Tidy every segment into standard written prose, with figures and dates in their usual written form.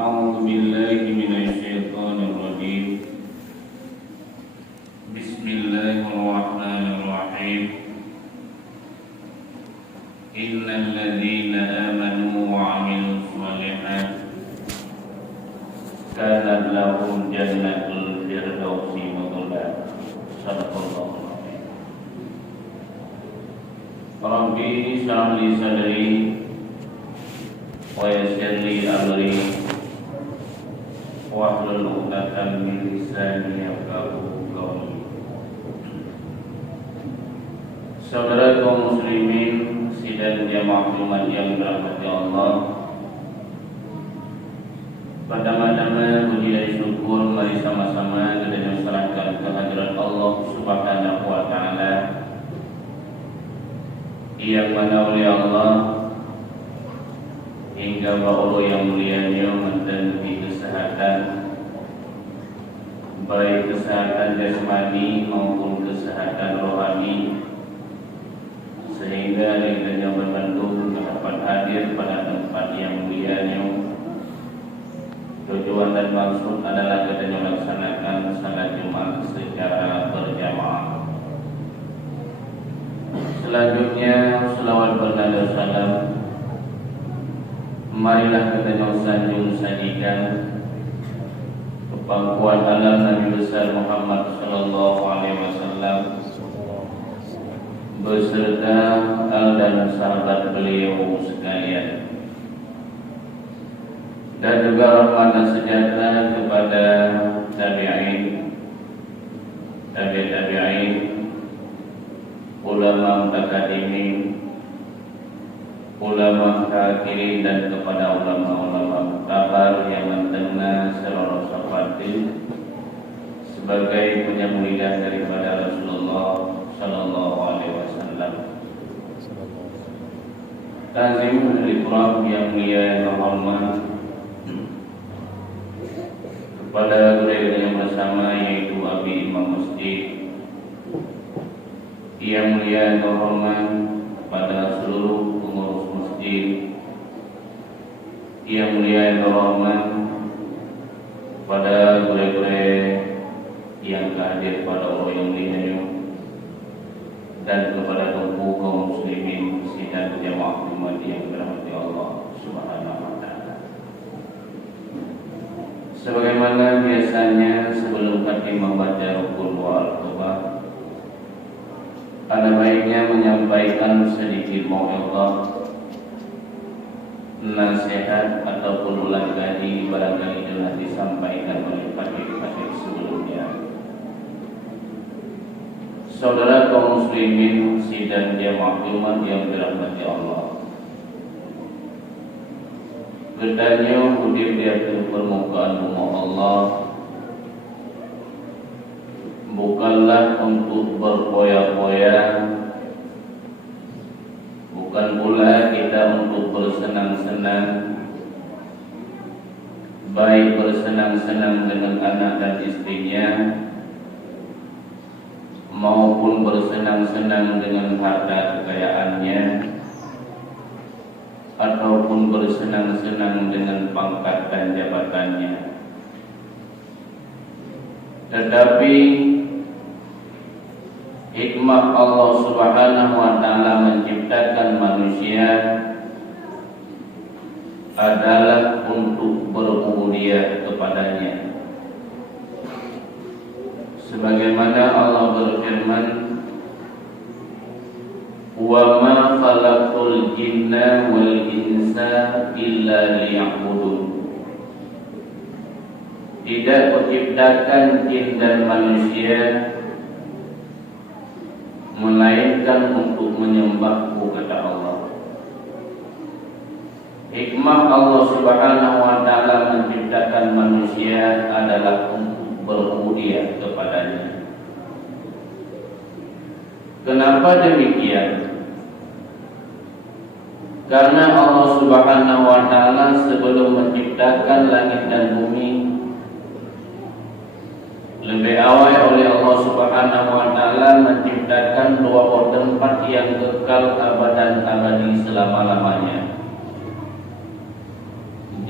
أعوذ بالله من الشيطان الرجيم. بسم الله الرحمن الرحيم. إن الذين آمنوا وعملوا الصالحات كانت لهم جنة الفردوس نزلا. صدق الله العظيم. ربي اشرح لي صدري ويسر لي أمري wahlul 'uqdatam min lisani yafqahu qawli. Saudara kaum muslimin sidang jamaah Jumat yang dirahmati Allah, pertama-tama puji dan syukur mari sama-sama kita serahkan kehadirat Allah Subhanahu wa taala yang mana oleh Allah hingga Allah yang mulianya menjadi kesehatan, baik kesehatan jasmani maupun kesehatan rohani, sehingga kita berbentuk dapat hadir pada tempat yang mulianya. Tujuan dan maksud adalah kita melaksanakan salat Jumat secara berjamaah. Selanjutnya selawat bernada salam marilah kita sanjung sajikan kepangkuan alam Nabi besar Muhammad sallallahu alaihi wasallam beserta al dan sahabat beliau sekalian, dan juga rahmat dan sejahtera kepada tabi'in, tabi'in, ulama mutaqaddimin, ulama kafirin, dan kepada ulama-ulama mutabar yang mendengar seluruh sahabatin sebagai penyambulan daripada Rasulullah sallallahu alaihi wasallam. Ta'zim al-ikram yang mulia yang terhormat kepada beliau yang bersama, yaitu Abi Imam Masjid yang mulia yang terhormat, pada seluruh pengurus masjid yang mulia yang terhormat, pada guru-guru yang hadir pada Allah yang mulia, dan kepada tubuh kaum muslimin sidang jamaah Jumat yang dirahmati Allah Subhanahu wa taala. Sebagaimana biasanya sebelum kami membaca rukun wa al-tawbah, ada baiknya menyampaikan sedikit mau'izah, nasihat ataupun ulang kaji barangkali telah disampaikan oleh fakir-fakir sebelumnya. Saudara kaum muslimin sidang jamaah Jumat yang dirahmati Allah, gedanya hidup di atas permukaan rumah Allah bukanlah untuk berpoya-poya, bukan pula kita untuk bersenang-senang, baik bersenang-senang dengan anak dan istrinya maupun bersenang-senang dengan harta kekayaannya, ataupun bersenang-senang dengan pangkat dan jabatannya. Tetapi hikmah Allah Subhanahu wa taala menciptakan manusia adalah untuk berubudiyah kepadanya. Sebagaimana Allah berfirman, "Wa ma khalaqtul jinna wal insa illa liya'budun." Tidak menciptakan jin dan manusia melainkan untuk menyembahku, kata Allah. Hikmah Allah Subhanahu wa taala menciptakan manusia adalah untuk berubudiyah kepadanya. Kenapa demikian? Karena Allah Subhanahu wa taala sebelum menciptakan langit dan bumi, lebih awal oleh Allah Subhanahu wa taala menciptakan dua tempat yang kekal abadan abadi selama-lamanya.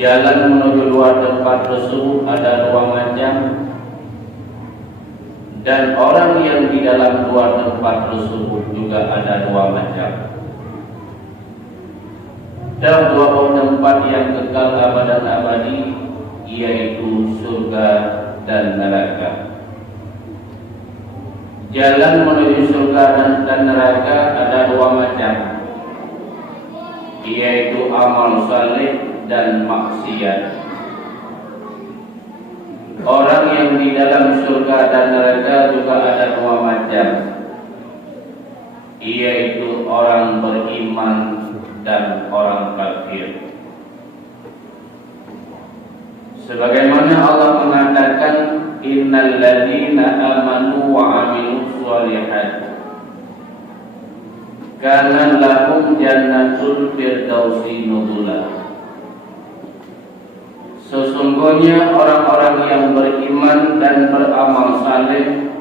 Jalan menuju dua tempat tersebut ada dua macam, dan orang yang di dalam dua tempat tersebut juga ada dua macam. Dan dua tempat yang kekal abadan abadi, yaitu surga dan neraka. Jalan menuju surga dan neraka ada dua macam, yaitu amal saleh dan maksiat. Orang yang di dalam surga dan neraka juga ada dua macam, yaitu orang beriman dan orang kafir. Sebagaimana Allah mengatakan, innal ladzina amanu wa amilus shalihat kana lahum jannatul firdausi nuzula. Sesungguhnya orang-orang yang beriman dan beramal saleh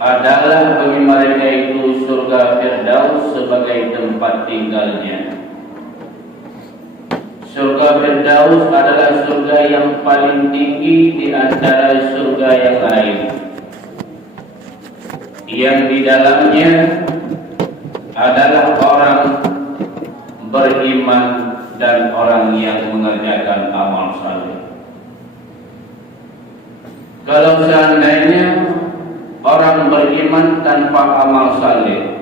adalah bagi mereka itu surga Firdaus sebagai tempat tinggalnya. Surga Firdaus adalah surga yang paling tinggi di antara surga yang lain, yang di dalamnya adalah orang beriman dan orang yang mengerjakan amal saleh. Kalau seandainya orang beriman tanpa amal saleh,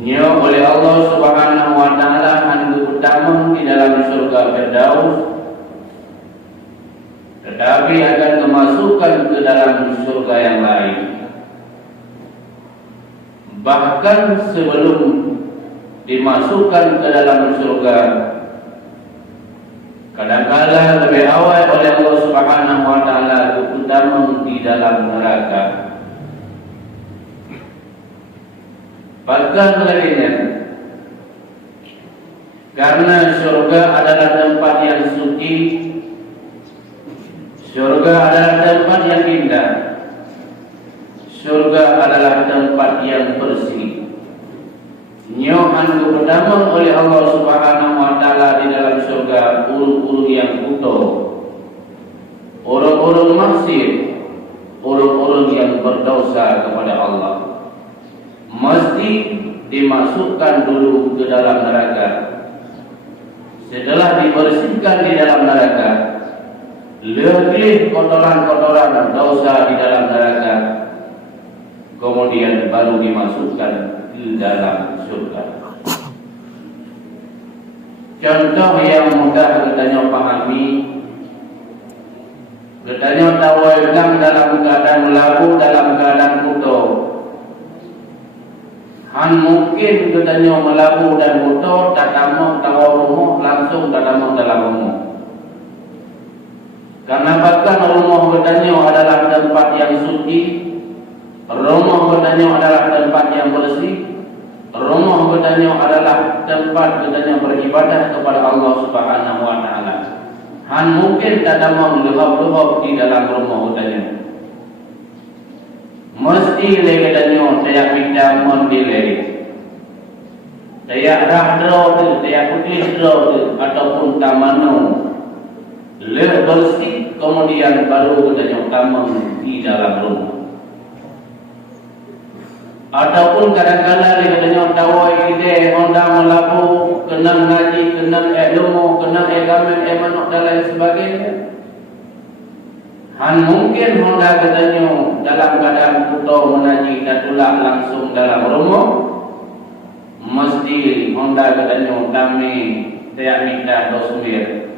nya oleh Allah Subhanahu wa taala handu utama di dalam surga Firdaus, tetapi akan memasukkan ke dalam surga yang lain. Bahkan sebelum dimasukkan ke dalam surga, kadang-kala lebih awal oleh Allah Subhanahu wa taala utama di dalam neraka. Bahkan lainnya, karena surga adalah tempat yang suci, surga adalah tempat yang indah, surga adalah tempat yang bersih. Nyohan pertama oleh Allah Subhanahu wa taala di dalam surga urut-urut yang utuh, orang-orang maksiat, orang-orang yang berdosa kepada Allah, mesti dimasukkan dulu ke dalam neraka. Setelah dibersihkan di dalam neraka, lebih kotoran-kotoran dosa di dalam neraka, kemudian baru dimasukkan di dalam surga. Contoh yang mudah kita pahami, kita tahu dalam keadaan melaku, dalam keadaan utuh. Han mungkin kita melaku dan utuh, tatamo tahu langsung tatamo dalam rumah. Karena bahkan rumah kita adalah tempat yang suci, rumah kita adalah tempat yang bersih, rumah kita adalah tempat kita beribadah kepada Allah Subhanahu wa taala. Han mungkin tatamo lehab-lehab di dalam rumah kita. Mesti legadanyo saya pindah mondile, saya rahdro tu, saya putih dro tu, ataupun tamano le bersih, kemudian baru kita tamang di dalam rumah. Ataupun kadang-kadang legadanyo tawai ide honda melaku kenang ngaji, kenang ilmu, kenang agama, manok dan lain sebagainya. Han mungkin honda katanya dalam keadaan utuh menaji datulak langsung dalam rumah, mesti honda katanya kami tidak minta dosmir,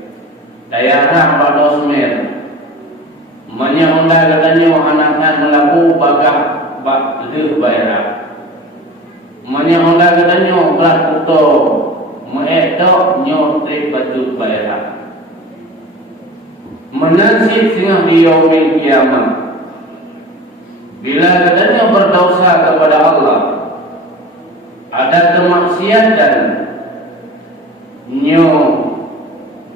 saya harap dosmir. Manya honda katanya anak-anak melaku bagah bak leh bayar. Manya honda katanya berat utuh meedok nyotek batu bayar. Menasib sehingga di yaumil kiamat, bila katanya berdosa kepada Allah, ada kemaksiatan, nyo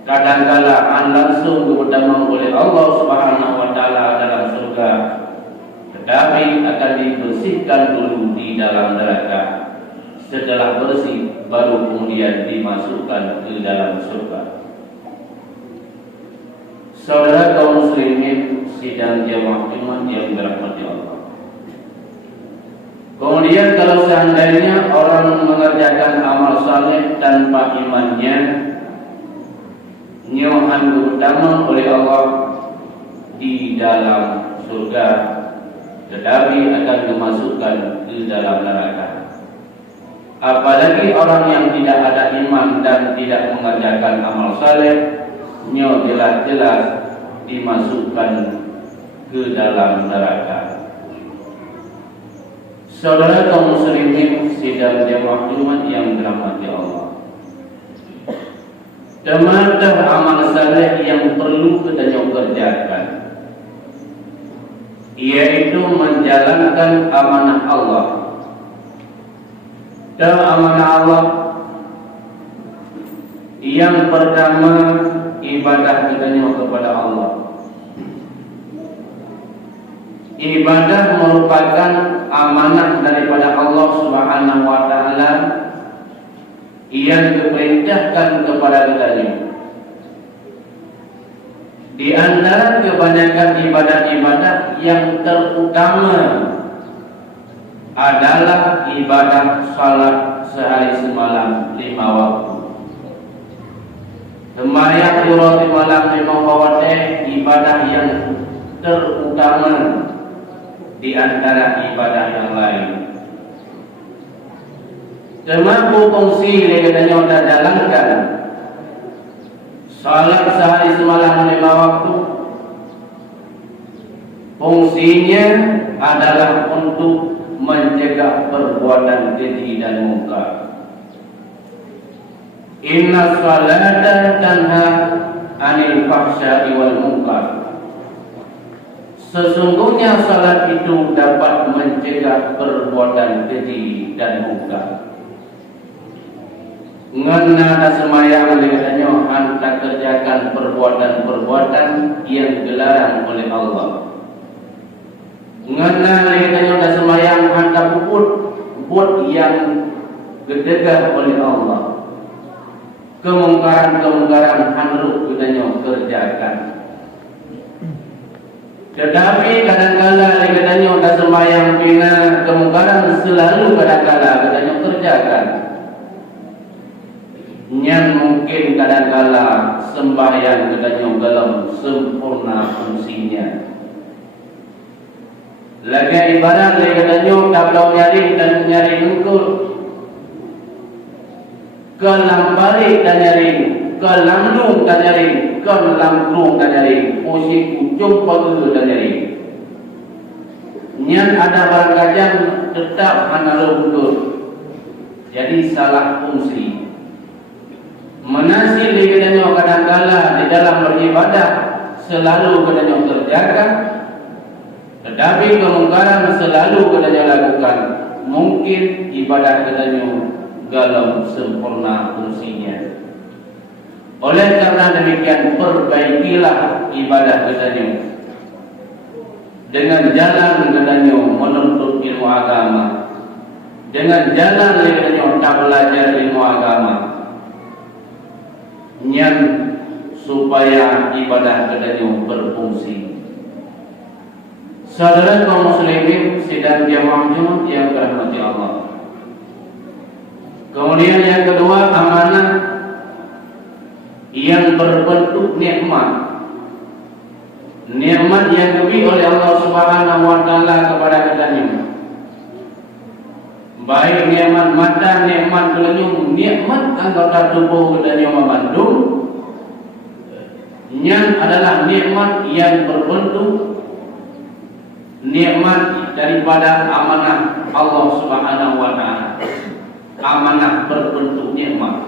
kadang-kala langsung diutamakan oleh Allah Subhanahu wa taala dalam surga, tetapi akan dibersihkan dulu di dalam neraka setelah bersih baru kemudian dimasukkan ke dalam surga. Saudara kaum muslimin sidang jamaah Jumat yang dirahmati Allah. Kemudian kalau seandainya orang mengerjakan amal saleh tanpa imannya, nyohan terutama oleh Allah di dalam surga, tetapi akan dimasukkan ke dalam neraka. Apalagi orang yang tidak ada iman dan tidak mengerjakan amal saleh, nyo jelas-jelas dimasukkan ke dalam neraka. Saudara kaum muslimin sidang jamaah Jumat yang dirahmati Allah. Termasuk amal saleh yang perlu kita kerjakan, yaitu menjalankan amanah Allah. Dan amanah Allah yang pertama ibadah kita kepada Allah. Ibadah merupakan amanah daripada Allah Subhanahu wa taala yang diperintahkan kepada kita. Di antara kebanyakan ibadah-ibadah yang terutama adalah ibadah salat sehari semalam 5 waktu. Sembahyang di malam 5 waktu ibadah yang terutama di antara ibadah yang lain. Termasuk fungsi yang kita sudah jalankan salat sehari semalam 5 waktu, fungsinya adalah untuk mencegah perbuatan keji dan mungkar. Inna salata tanha anil fahsya'i wal munkar. Sesungguhnya salat itu dapat mencegah perbuatan keji dan mungkar. Ngana semayang dengannya anda kerjakan perbuatan-perbuatan yang dilarang oleh Allah. Ngana dengannya semayang anda puput yang gedegah oleh Allah. Kemungkaran-kemungkaran handuk dengannya kerjakan. Tetapi kadang-kala katanya udah sembahyang bina kemungkaran selalu kadang-kala katanya kerjakan. Yang mungkin kadang-kala sembahyang katanya belum sempurna fungsinya. Lagi ibarat katanya tak belum nyari engkul, kelampari dan nyari, kelamlung dan nyari, kelamlung dan nyari, posisi ujung pagi dan nyari. Nyan ada barang kajian tetap analog betul. Jadi salah fungsi. Menasi katanya kadang-kala di dalam beribadah selalu katanya kerjakan, tetapi kemungkaran selalu katanya lakukan. Mungkin ibadah katanya galau sempurna fungsinya. Oleh karena demikian perbaikilah ibadah katanya dengan jalan katanya menuntut ilmu agama, dengan jalan katanya tak belajar ilmu agama, nyan supaya ibadah katanya berfungsi. Saudara kaum muslimin sidang jamaah Jumat yang dirahmati Allah. Kemudian yang kedua, amanah yang berbentuk nikmat. Nikmat yang diberi oleh Allah Subhanahu wa taala kepada kita. Baik nikmat mata, nikmat telinga, nikmat anggota tubuh kita yang membantu. Yang adalah nikmat yang berbentuk nikmat daripada amanah Allah Subhanahu wa taala. Amanah berbentuk nikmat.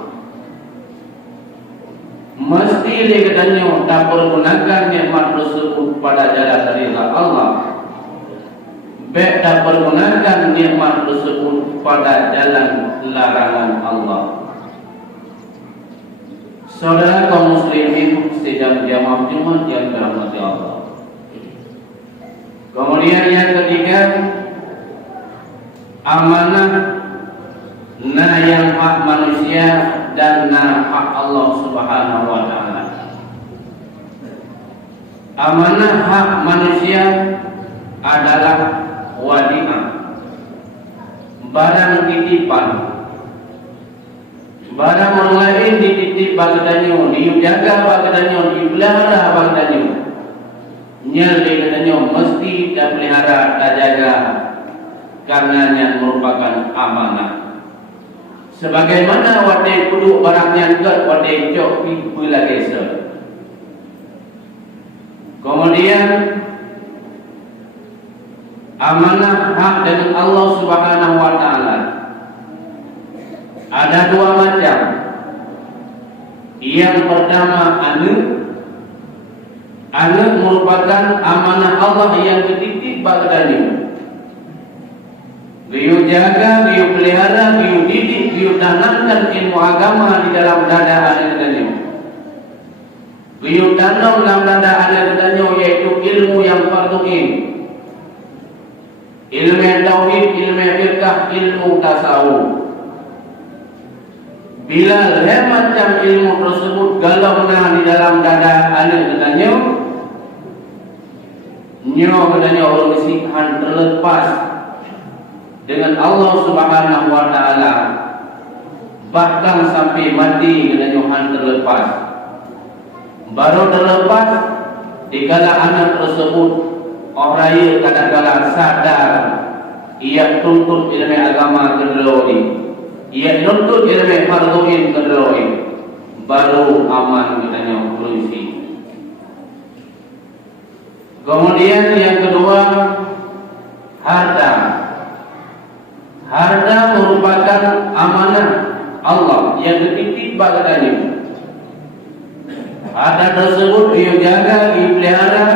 Mesti dikatanya tak pergunakan nikmat tersebut pada jalan dari Allah. Baik tak pergunakan nikmat tersebut pada jalan larangan Allah. Saudara kaum muslimin sidang jamaah Jumat yang dirahmati Allah. Kemudian yang ketiga, amanah Nah yang hak manusia dan nah hak Allah Subhanahu wa taala. Amanah hak manusia adalah wadi'ah, barang titipan. Barang orang lain dititip bagedanyo, dijaga bagedanyo, dipelihara bagedanyo. Nyel bagedanyo mesti dipelihara, dijaga, karenanya merupakan amanah. Sebagaimana wadai kudu barangnya enggak wadai jok pula geser. Kemudian amanah hak dengan Allah Subhanahu wa taala ada dua macam. Yang pertama anu merupakan amanah Allah yang dititip bagadanya. Beliau jaga, beliau pelihara, beliau didik, beliau tanamkan ilmu agama di dalam dada anak-anaknya. Beliau tanam dalam dada anak-anaknya yaitu ilmu yang fardu ain. Ilmu tauhid, ilmu fiqh, ilmu tasawuf. Bila macam ilmu tersebut galau di dalam dada anak-anaknya, katanya orang isihan terlepas dengan Allah Subhanahu wa taala, bahkan sampai mati katanya terlepas. Baru terlepas dikala anak tersebut orang ia kadang-kadang sadar ia tuntut ilmu agama kedua. Ia nuntut ilmu farduin kedua, baru aman katanya polisi. Kemudian yang kedua, harta. Harta merupakan amanah Allah yang dititip bagadanya. Harta tersebut dia jaga, dia pelihara,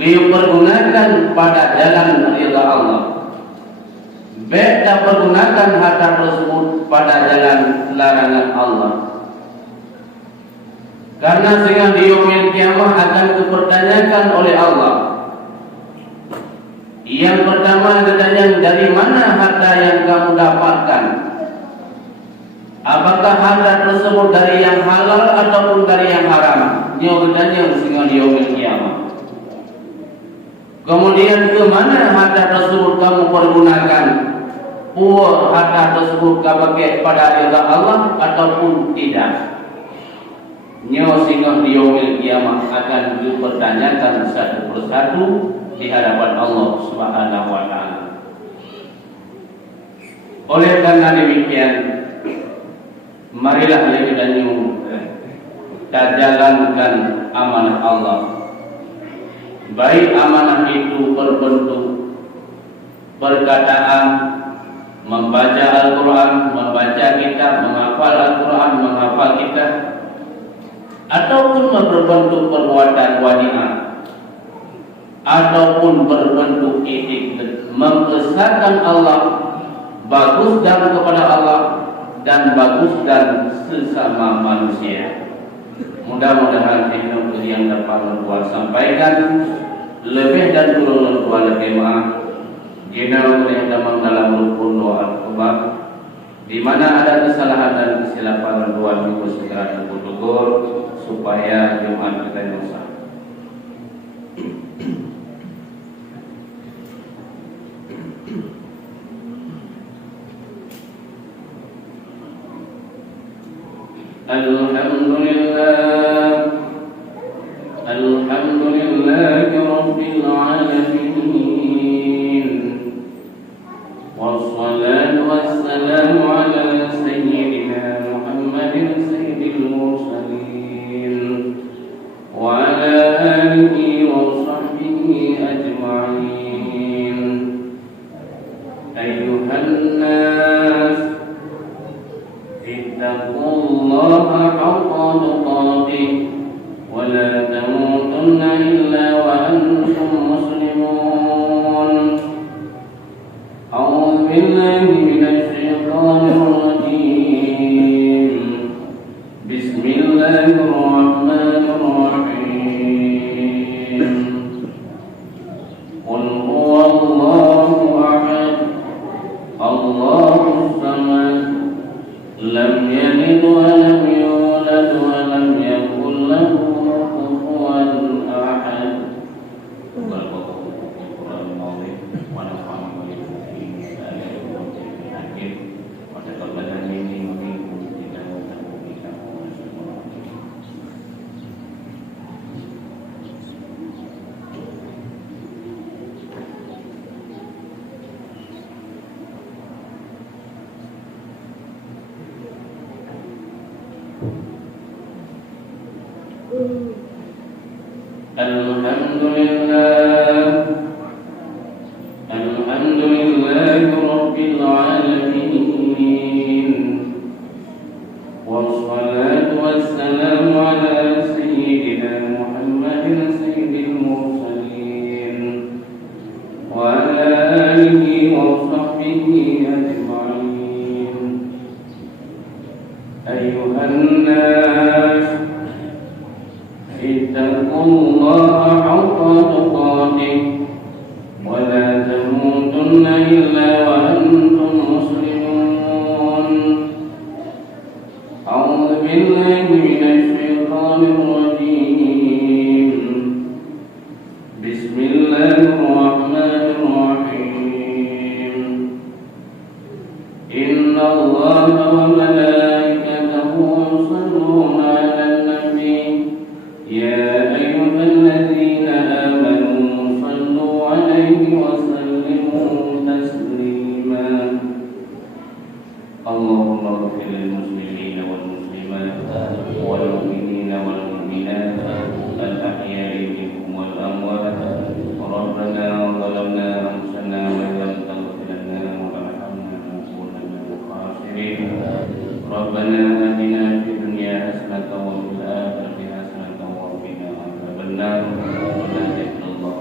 dia pergunakan pada jalan ridha Allah. Baik tak pergunakan harta tersebut pada jalan larangan Allah. Karena sehingga di yaumil kiamah akan dipertanyakan oleh Allah. Yang pertama katanya, dari mana harta yang kamu dapatkan? Apakah harta tersebut dari yang halal ataupun dari yang haram? Dia katanya sehingga di yaumil kiamah. Kemudian ke mana harta tersebut kamu pergunakan? Puas harta tersebut kamu pakai pada ridha Allah ataupun tidak? Nyo sehingga di yaumil kiamah akan dipertanyakan satu persatu di hadapan Allah Subhanahu wa taala. Oleh karena demikian, marilah kita jalankan amanah Allah. Baik amanah itu berbentuk perkataan, membaca Al-Quran, membaca kitab, menghafal Al-Quran, menghafal kitab, ataupun berbentuk perbuatan wadi'ah, ataupun berbentuk etik, membesarkan Allah, bagus dan kepada Allah, dan bagus dan sesama manusia. Mudah-mudahan ilmu yang dapat membuat sampaikan lebih dan kurang dua kemah general yang dalam rukun doa kubah, di mana ada kesalahan dan kesilapan dua minggu segera tegur supaya Jumat kita dosa. Alhamdulillah Rabbil Alamin, wassalatu wassalamu ala sayyidina Muhammadin sayyidil mursalin wa ala alihi wa sahbihi ajma'in. Ayyuhan nas, ittaqullaha haqqa tuqatih wa la tamutunna illa wa antum muslimun. A'udzu billahi minasy syaithanir rajim. Bismillahirrahmanirrahim. Qul huwallahu ahad, Allah الله الصمد لم يلد ولم يولد ولم يكن له كفوا أحد. القرآن العظيم ونفعني وإياكم فيه آيات وتوفيق الحكيم وتقبل مني ومنكم تلاوته إنه هو السميع العليم. الحمد لله رب العالمين والصلاة والسلام على سيدنا محمد سيد المرسلين وعلى آله وصحبه أجمعين. أيها الناس اتقوا الله حق تقاته ولا تموتن إلا وأنتم مسلمون. أعوذ بالله من الشيطان الرجيم. بسم الله الرحمن الرحيم. إن الله وملائكته يصلون على النبي يا أيها الذين آمنوا صلوا عليه وسلموا تسليما. اللهم اغفر للمسلمين والمسلمات والمؤمنين والمؤمنات الأحياء منهم والأموات. ربنا ظلمنا أنفسنا وإن لم تغفر لنا وترحمنا لنكونن من الخاسرين. ربنا آتنا في الدنيا حسنة وفي الآخرة حسنة وقنا عذاب النار. ولا إله إلا الله.